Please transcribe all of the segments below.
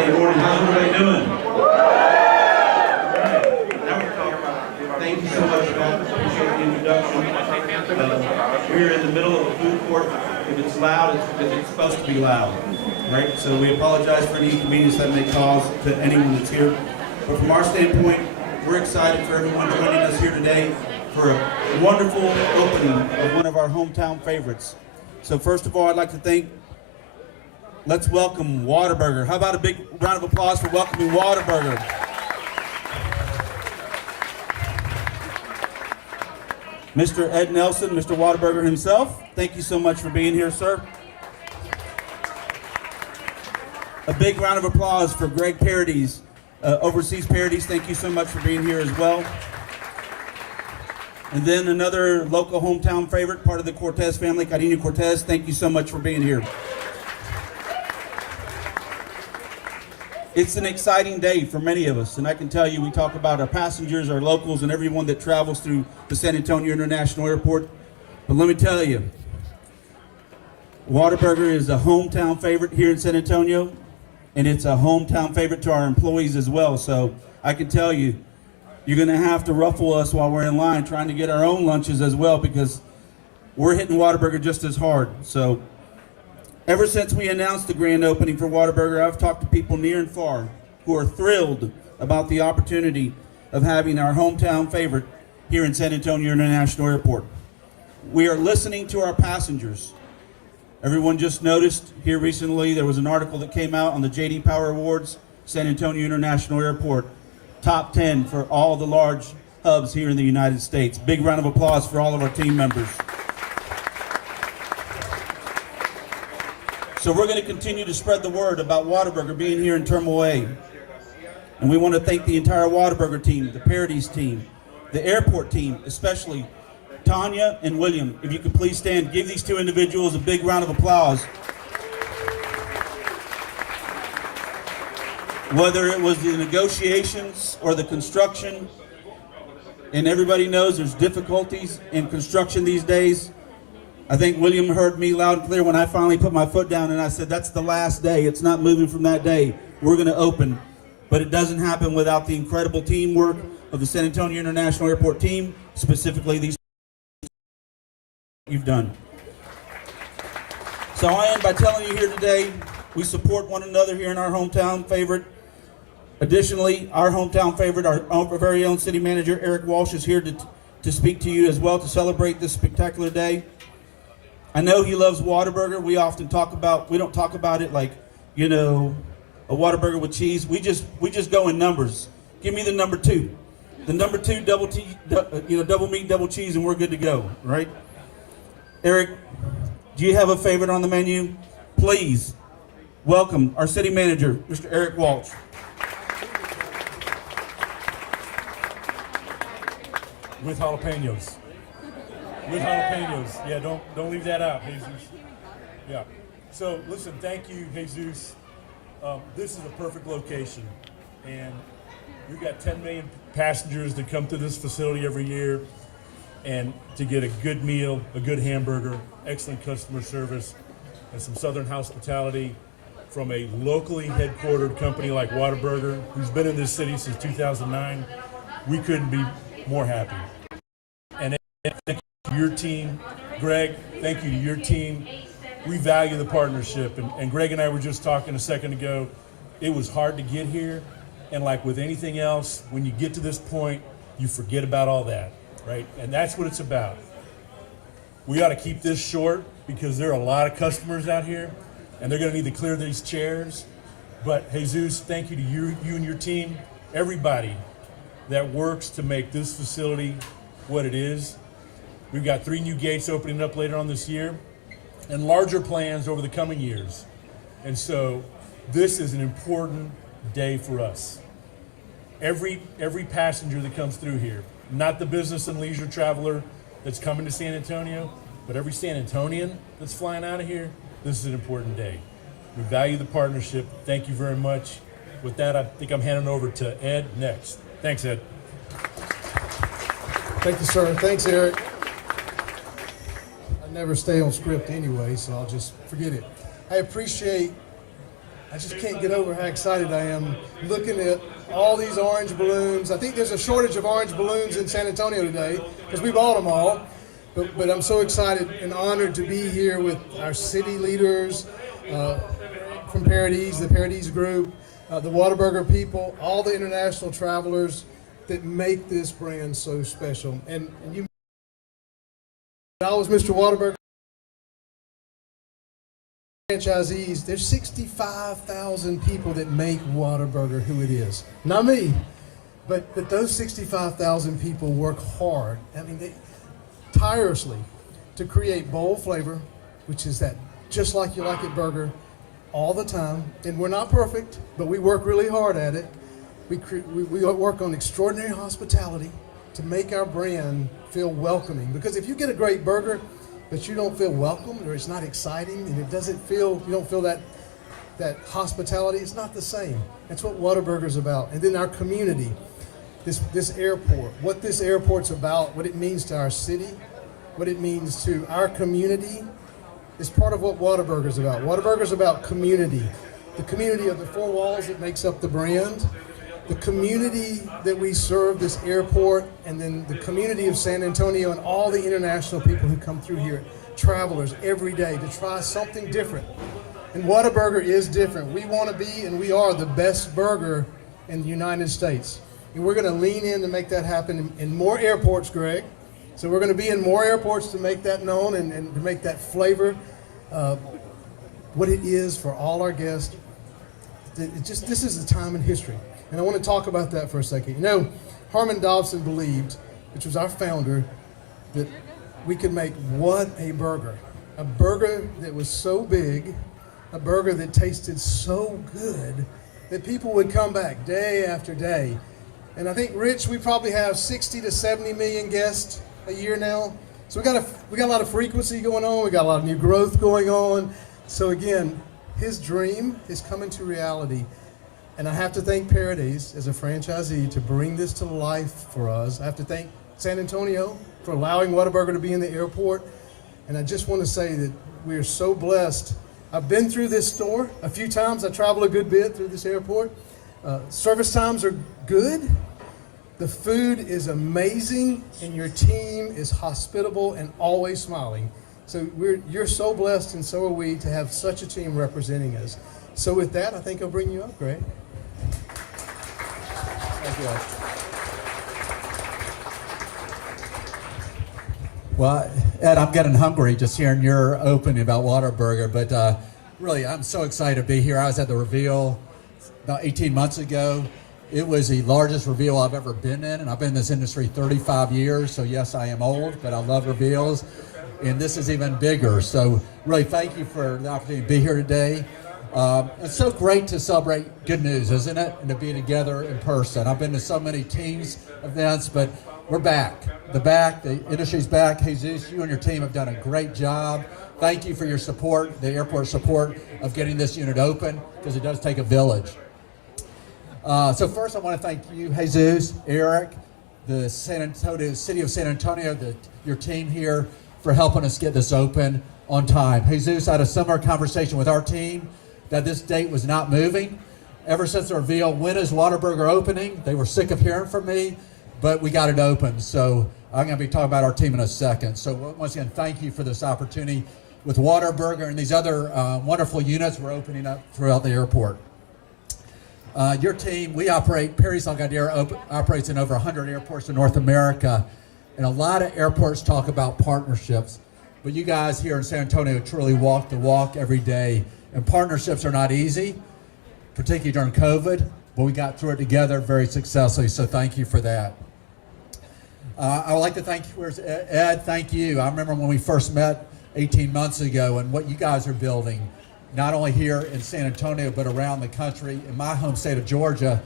Hey, morning. How's everybody doing? Thank you so much for that. Appreciate the introduction. We're in the middle of a food court. If it's loud, it's because it's supposed to be loud, right? So we apologize for any inconvenience that may cause to anyone that's here. But from our standpoint, we're excited for everyone joining us here today for a wonderful opening of one of our hometown favorites. So first of all, I'd like to let's welcome Whataburger. How about a big round of applause for welcoming Whataburger? Mr. Ed Nelson, Mr. Whataburger himself, thank you so much for being here, sir. A big round of applause for Greg Parodies, Overseas Parodies, thank you so much for being here as well. And then another local hometown favorite, part of the Cortez family, Carino Cortez, thank you so much for being here. It's an exciting day for many of us, and I can tell you, we talk about our passengers, our locals, and everyone that travels through the San Antonio International Airport. But let me tell you, Whataburger is a hometown favorite here in San Antonio, and it's a hometown favorite to our employees as well. So I can tell you, you're going to have to ruffle us while we're in line trying to get our own lunches as well, because we're hitting Whataburger just as hard. So ever since we announced the grand opening for Whataburger, I've talked to people near and far who are thrilled about the opportunity of having our hometown favorite here in San Antonio International Airport. We are listening to our passengers. Everyone just noticed here recently there was an article that came out on the J.D. Power Awards, San Antonio International Airport, top 10 for all the large hubs here in the United States. Big round of applause for all of our team members. So we're going to continue to spread the word about Whataburger being here in Terminal A. And we want to thank the entire Whataburger team, the Parodies team, the airport team, especially Tanya and William. If you could please stand, give these two individuals a big round of applause. Whether it was the negotiations or the construction, and everybody knows there's difficulties in construction these days. I think William heard me loud and clear when I finally put my foot down and I said, that's the last day. It's not moving from that day. We're going to open. But it doesn't happen without the incredible teamwork of the San Antonio International Airport team, specifically these you've done. So I end by telling you here today, we support one another here in our hometown favorite. Additionally, our hometown favorite, our very own city manager, Eric Walsh, is here to speak to you as well to celebrate this spectacular day. I know he loves Whataburger. We often we don't talk about it like, you know, a Whataburger with cheese. We just go in numbers. Give me the number 2. The number 2 double meat, double cheese, and we're good to go, right? Eric, do you have a favorite on the menu? Please welcome our city manager, Mr. Eric Walsh. With jalapenos. With jalapenos. Yeah, don't leave that out, Jesus. Yeah. So listen, thank you, Jesus. This is a perfect location, and we've got 10 million passengers that come to this facility every year, and to get a good meal, a good hamburger, excellent customer service, and some Southern hospitality from a locally headquartered company like Whataburger, who's been in this city since 2009, we couldn't be more happy. And thank you to your team. Greg, thank you to your team. We value the partnership. And Greg and I were just talking a second ago. It was hard to get here. And like with anything else, when you get to this point, you forget about all that, right? And that's what it's about. We ought to keep this short because there are a lot of customers out here, and they're going to need to clear these chairs. But Jesus, thank you to you and your team, everybody that works to make this facility what it is. We've got 3 new gates opening up later on this year and larger plans over the coming years. And so this is an important day for us. Every passenger that comes through here, not the business and leisure traveler that's coming to San Antonio, but every San Antonian that's flying out of here, this is an important day. We value the partnership. Thank you very much. With that, I think I'm handing over to Ed next. Thanks, Ed. Thank you, sir. Thanks, Eric. I never stay on script anyway, so I'll just forget it. I appreciate I just can't get over how excited I am looking at all these orange balloons. I think there's a shortage of orange balloons in San Antonio today because we bought them all. But I'm so excited and honored to be here with our city leaders from Paradise, the Paradise Group, the Whataburger people, all the international travelers that make this brand so special. And you, I was Mr. Whataburger. Franchisees, there's 65,000 people that make Whataburger who it is. Not me, but those 65,000 people work hard. I mean, they tirelessly to create bold flavor, which is that just like you like it burger all the time. And we're not perfect, but we work really hard at it. We work on extraordinary hospitality to make our brand feel welcoming. Because if you get a great burger, but you don't feel welcome, or it's not exciting, and it doesn't feel, you don't feel that hospitality, it's not the same. That's what Whataburger's about. And then our community, this airport, what this airport's about, what it means to our city, what it means to our community, is part of what Whataburger's about. Whataburger's about community. The community of the four walls that makes up the brand, the community that we serve, this airport, and then the community of San Antonio and all the international people who come through here, travelers every day to try something different. And Whataburger is different. We want to be, and we are, the best burger in the United States. And we're going to lean in to make that happen in more airports, Greg. So we're going to be in more airports to make that known and to make that flavor what it is for all our guests. This is the time in history. And I want to talk about that for a second. You know, Harmon Dobson believed, which was our founder, that we could make what a burger that was so big, a burger that tasted so good that people would come back day after day. And I think, Rich, we probably have 60 to 70 million guests a year now. So we got a lot of frequency going on. We got a lot of new growth going on. So again, his dream is coming to reality. And I have to thank Paradise as a franchisee to bring this to life for us. I have to thank San Antonio for allowing Whataburger to be in the airport. And I just want to say that we are so blessed. I've been through this store a few times. I travel a good bit through this airport. Service times are good. The food is amazing, and your team is hospitable and always smiling. So you're so blessed, and so are we, to have such a team representing us. So with that, I think I'll bring you up, Greg. Thank you. Well, Ed, I'm getting hungry just hearing your opening about Whataburger, but really, I'm so excited to be here. I was at the reveal about 18 months ago. It was the largest reveal I've ever been in, and I've been in this industry 35 years, so yes, I am old, but I love reveals, and this is even bigger. So really, thank you for the opportunity to be here today. It's so great to celebrate good news, isn't it? And to be together in person. I've been to so many teams events, but we're back. The industry's back. Jesus, you and your team have done a great job. Thank you for your support, the airport support of getting this unit open, because it does take a village. So first I want to thank you, Jesus, Eric, the city of San Antonio, your team here, for helping us get this open on time. Jesus, I had a similar conversation with our team that this date was not moving. Ever since the reveal, when is Whataburger opening? They were sick of hearing from me, but we got it open. So I'm going to be talking about our team in a second. So once again, thank you for this opportunity with Whataburger and these other wonderful units we're opening up throughout the airport. Your team, Paradise operates in over 100 airports in North America, and a lot of airports talk about partnerships, but you guys here in San Antonio truly walk the walk every day, and partnerships are not easy, particularly during COVID, but we got through it together very successfully, so thank you for that. I would like to thank Ed, thank you. I remember when we first met 18 months ago and what you guys are building, not only here in San Antonio, but around the country, in my home state of Georgia.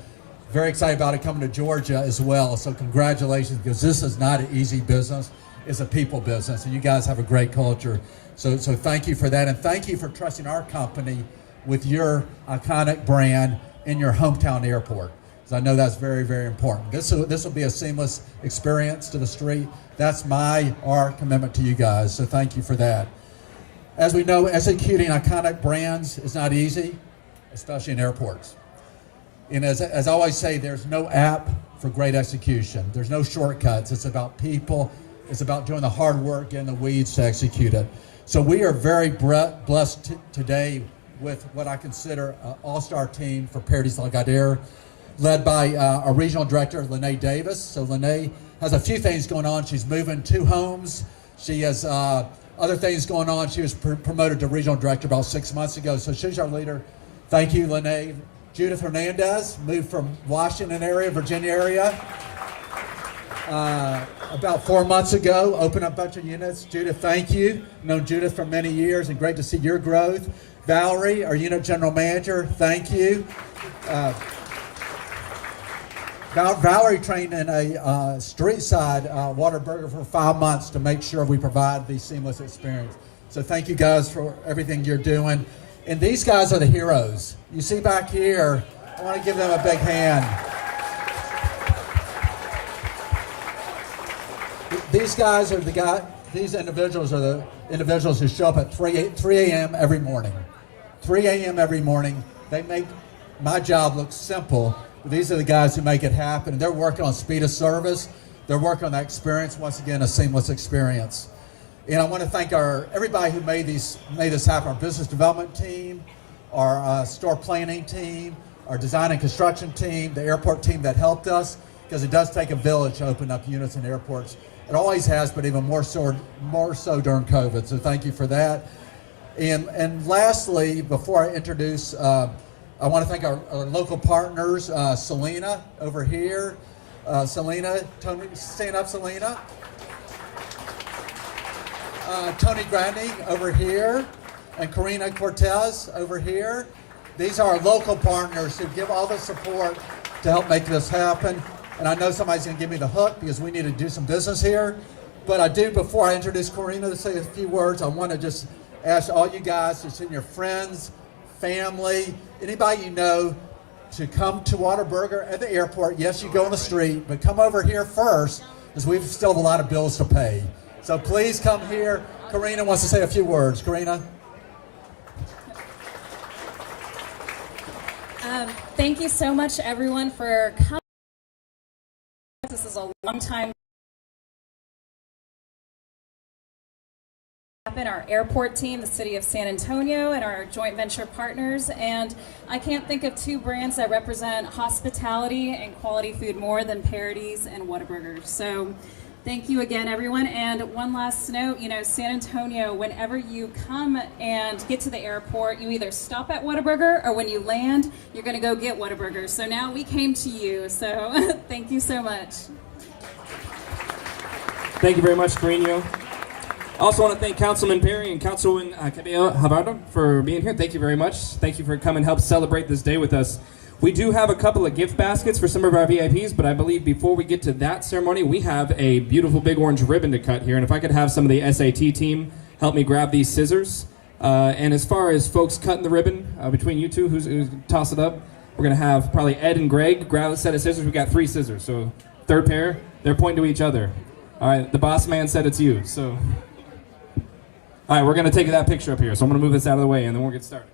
Very excited about it coming to Georgia as well. So congratulations, because this is not an easy business. It's a people business, and you guys have a great culture. So thank you for that, and thank you for trusting our company with your iconic brand in your hometown airport. Because I know that's very, very important. This will be a seamless experience to the street. That's our commitment to you guys, so thank you for that. As we know, executing iconic brands is not easy. especially in airports. And as I always say, there's no app for great execution. There's no shortcuts. It's about people. It's about doing the hard work in the weeds to execute it. So we are very blessed today with what I consider an all-star team for Paradise Lagardère, led by our regional director, Lene Davis. So Lene has a few things going on. She's moving 2 homes. She has other things going on. She was promoted to regional director about 6 months ago. So she's our leader. Thank you, Lene. Judith Hernandez moved from Washington area, Virginia area. About 4 months ago, opened up a bunch of units. Judith, thank you. Known Judith for many years and great to see your growth. Valerie, our unit general manager, thank you. Valerie trained in a street side Whataburger for 5 months to make sure we provide the seamless experience. So thank you guys for everything you're doing. And these guys are the heroes. You see back here, I want to give them a big hand. These guys are these individuals are the individuals who show up at 3 a.m. every morning. 3 a.m. every morning. They make my job look simple, but these are the guys who make it happen. They're working on speed of service. They're working on that experience, once again, a seamless experience. And I want to thank everybody who made this happen. Our business development team, our store planning team, our design and construction team, the airport team that helped us, because it does take a village to open up units in airports. It always has, but even more so during COVID. So thank you for that. And lastly, before I introduce, I want to thank our local partners, Selena over here. Selena, Tony, stand up, Selena. Tony Grandi over here, and Karina Cortez over here. These are our local partners who give all the support to help make this happen. And I know somebody's going to give me the hook because we need to do some business here. But I do, before I introduce Karina to say a few words, I want to just ask all you guys to send your friends, family, anybody you know to come to Whataburger at the airport. Yes, you go on the street, but come over here first because we still have a lot of bills to pay. So please come here. Karina wants to say a few words. Karina? Thank you so much, everyone, for coming. This is a long time. Our airport team, the city of San Antonio, and our joint venture partners. And I can't think of 2 brands that represent hospitality and quality food more than Paradise and Whataburger. So thank you again, everyone. And one last note, San Antonio, whenever you come and get to the airport, you either stop at Whataburger or when you land, you're going to go get Whataburger. So now we came to you. So thank you so much. Thank you very much, Carino. I also want to thank Councilman Perry and Councilwoman Cabello Javardo for being here. Thank you very much. Thank you for coming help celebrate this day with us. We do have a couple of gift baskets for some of our VIPs, but I believe before we get to that ceremony, we have a beautiful big orange ribbon to cut here. And if I could have some of the SAT team help me grab these scissors. And as far as folks cutting the ribbon, between you two, who's toss it up, we're going to have probably Ed and Greg grab a set of scissors. We've got 3 scissors. So third pair, they're pointing to each other. All right, the boss man said it's you. So, all right, we're going to take that picture up here. So I'm going to move this out of the way, and then we'll get started.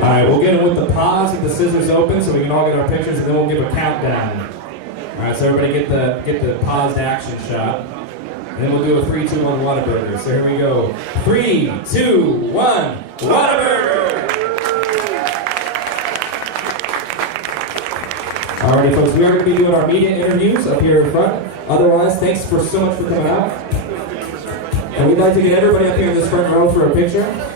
All right, we'll get it with the pause with the scissors open so we can all get our pictures, and then we'll give a countdown. All right, so everybody get the paused action shot. And then we'll do a 3, 2, 1 Whataburger. So here we go. 3, 2, 1 Whataburger! Alrighty, folks, we are going to be doing our media interviews up here in front. Otherwise, thanks so much for coming out. And we'd like to get everybody up here in this front row for a picture.